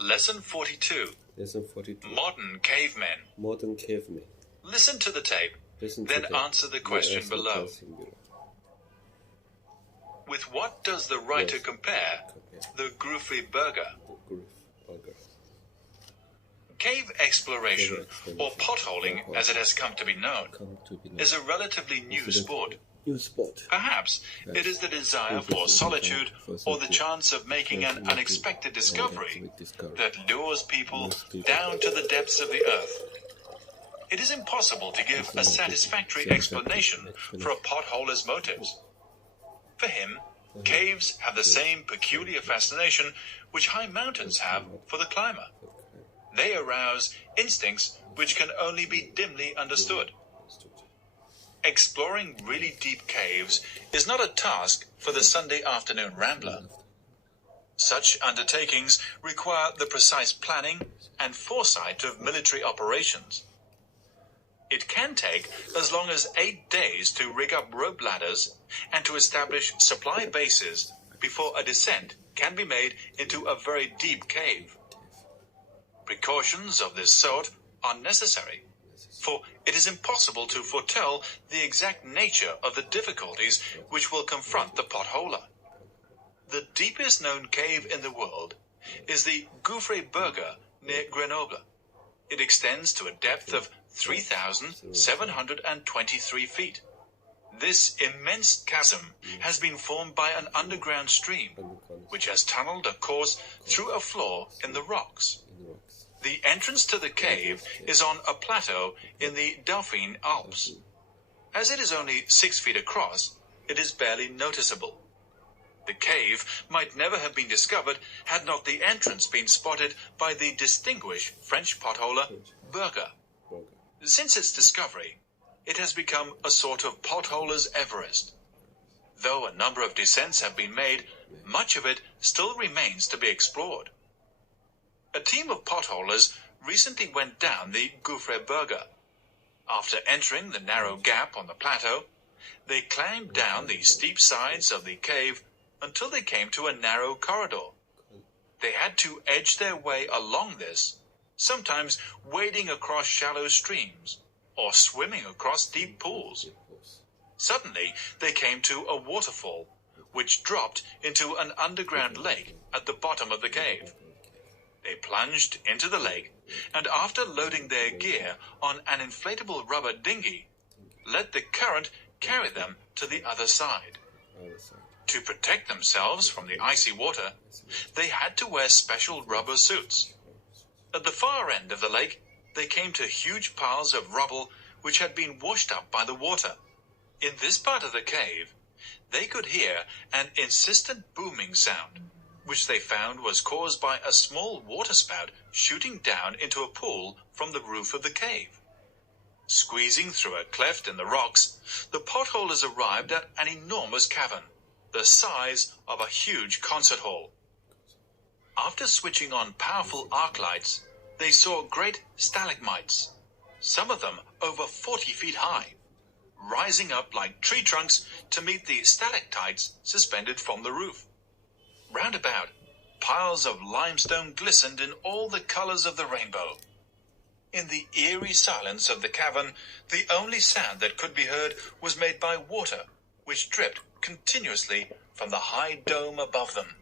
Lesson 42. Lesson 42. Modern cavemen. Modern caveman. Listen to the tape, Listen to then the- answer the question answer the below. question below. With what does the writer Yes. compare the Groovy burger? The groove burger. Cave exploration, Cave or exploration, potholing or as it has come to be known, Come to be known. is a relatively new sport. New sport. Perhaps it is the desire for solitude or the chance of making an unexpected discovery that lures people down to the depths of the earth. It is impossible to give a satisfactory explanation for a potholer's motives. For him, caves have the same peculiar fascination which high mountains have for the climber. They arouse instincts which can only be dimly understood. Exploring really deep caves is not a task for the Sunday afternoon rambler. Such undertakings require the precise planning and foresight of military operations. It can take as long as 8 days to rig up rope ladders and to establish supply bases before a descent can be made into a very deep cave. Precautions of this sort are necessary, for it is impossible to foretell the exact nature of the difficulties which will confront the potholer. The deepest known cave in the world is the Groovy burger near Grenoble. It extends to a depth of 3,723 feet. This immense chasm has been formed by an underground stream, which has tunneled a course through a floor in the rocks. The entrance to the cave is on a plateau in the Dauphine Alps. As it is only 6 feet across, it is barely noticeable. The cave might never have been discovered had not the entrance been spotted by the distinguished French potholer Burger. Since its discovery, it has become a sort of potholer's Everest. Though a number of descents have been made, much of it still remains to be explored. A team of potholers recently went down the Groovy burger. After entering the narrow gap on the plateau, they climbed down the steep sides of the cave until they came to a narrow corridor. They had to edge their way along this, sometimes wading across shallow streams or swimming across deep pools. Suddenly, they came to a waterfall, which dropped into an underground lake at the bottom of the cave. They plunged into the lake, and after loading their gear on an inflatable rubber dinghy, let the current carry them to the other side. To protect themselves from the icy water, they had to wear special rubber suits. At the far end of the lake, they came to huge piles of rubble which had been washed up by the water. In this part of the cave, they could hear an insistent booming sound, which they found was caused by a small waterspout shooting down into a pool from the roof of the cave. Squeezing through a cleft in the rocks, the potholers arrived at an enormous cavern, the size of a huge concert hall. After switching on powerful arc lights, they saw great stalagmites, some of them over 40 feet high, rising up like tree trunks to meet the stalactites suspended from the roof. Round about, piles of limestone glistened in all the colors of the rainbow. In the eerie silence of the cavern, the only sound that could be heard was made by water, which dripped continuously from the high dome above them.